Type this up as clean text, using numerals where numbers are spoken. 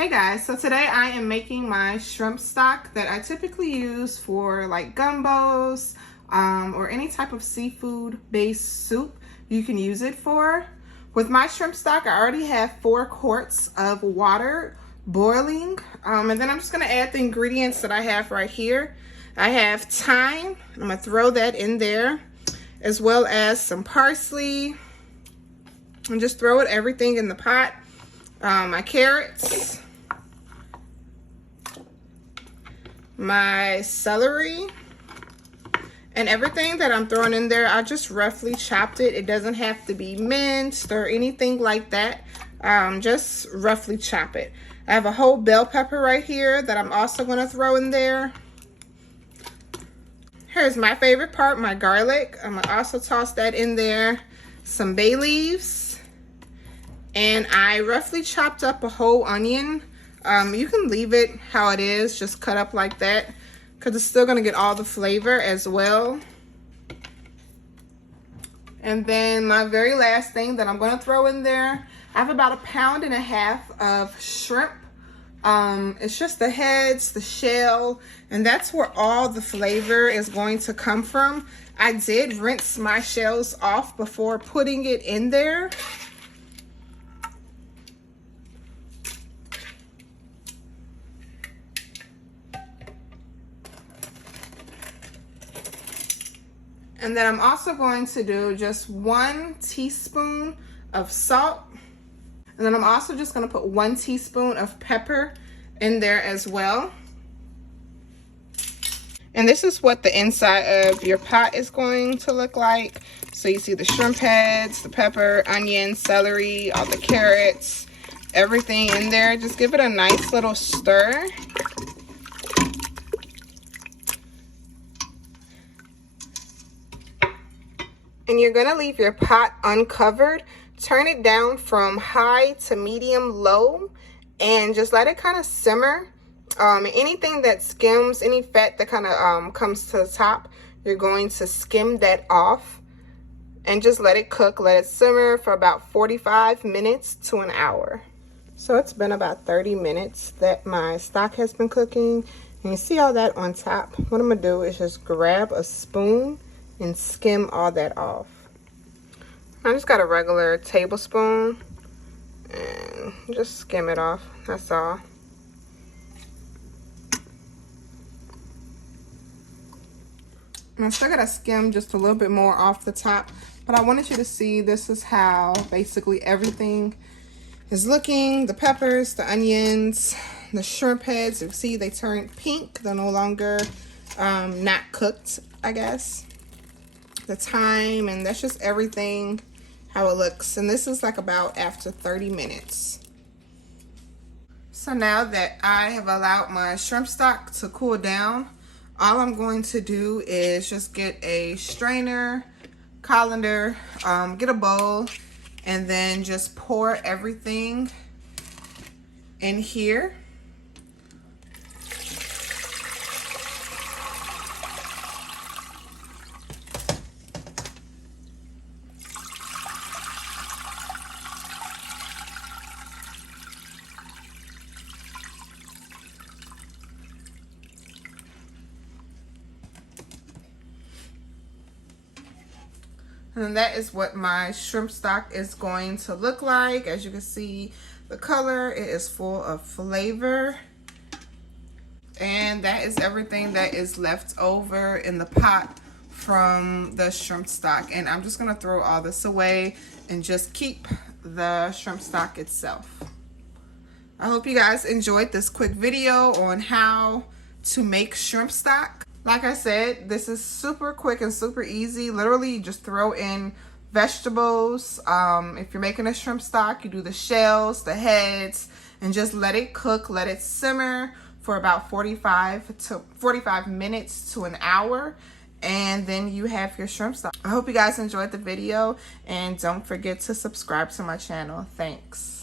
Hey guys, so today I am making my shrimp stock that I typically use for like gumbos or any type of seafood based soup you can use it for. With my shrimp stock, I already have 4 quarts of water boiling, and then I'm just going to add the ingredients that I have right here. I have thyme. I'm going to throw that in there, as well as some parsley, and just throw everything in the pot. My carrots, my celery, and everything that I'm throwing in there, I just roughly chopped it. It doesn't have to be minced or anything like that. Just roughly chop it. I have a whole bell pepper right here that I'm also going to throw in there. Here's my favorite part, my garlic. I'm going to also toss that in there. Some bay leaves. And I roughly chopped up a whole onion. You can leave it how it is, just cut up like that, because it's still going to get all the flavor as well. And then my very last thing that I'm going to throw in there, I have about 1.5 pounds of shrimp. It's just the heads, the shell, and that's where all the flavor is going to come from. I did rinse my shells off before putting it in there. And then I'm also going to do just 1 teaspoon of salt. And then I'm also just going to put 1 teaspoon of pepper in there as well. And this is what the inside of your pot is going to look like. So you see the shrimp heads, the pepper, onion, celery, all the carrots, everything in there. Just give it a nice little stir. And you're gonna leave your pot uncovered. Turn it down from high to medium low and just let it kind of simmer. Anything that skims, any fat that kind of comes to the top, you're going to skim that off and just let it cook, let it simmer for about 45 minutes to an hour. So it's been about 30 minutes that my stock has been cooking. And you see all that on top. What I'm gonna do is just grab a spoon and skim all that off. I just got a regular tablespoon and just skim it off, that's all. And I still gotta skim just a little bit more off the top, but I wanted you to see this is how basically everything is looking. The peppers, the onions, the shrimp heads, you see they turned pink. They're no longer not cooked, I guess. The thyme, and that's just everything how it looks. And this is like about after 30 minutes. So now that I have allowed my shrimp stock to cool down, all I'm going to do is just get a strainer, colander, get a bowl, and then just pour everything in here. And that is what my shrimp stock is going to look like. As you can see, the color, it is full of flavor. And that is everything that is left over in the pot from the shrimp stock. And I'm just gonna throw all this away and just keep the shrimp stock itself. I hope you guys enjoyed this quick video on how to make shrimp stock. Like I said, this is super quick and super easy. Literally, you just throw in vegetables. If you're making a shrimp stock, you do the shells, the heads, and just let it cook, let it simmer for about 45 minutes to an hour. And then you have your shrimp stock. I hope you guys enjoyed the video, and don't forget to subscribe to my channel. Thanks.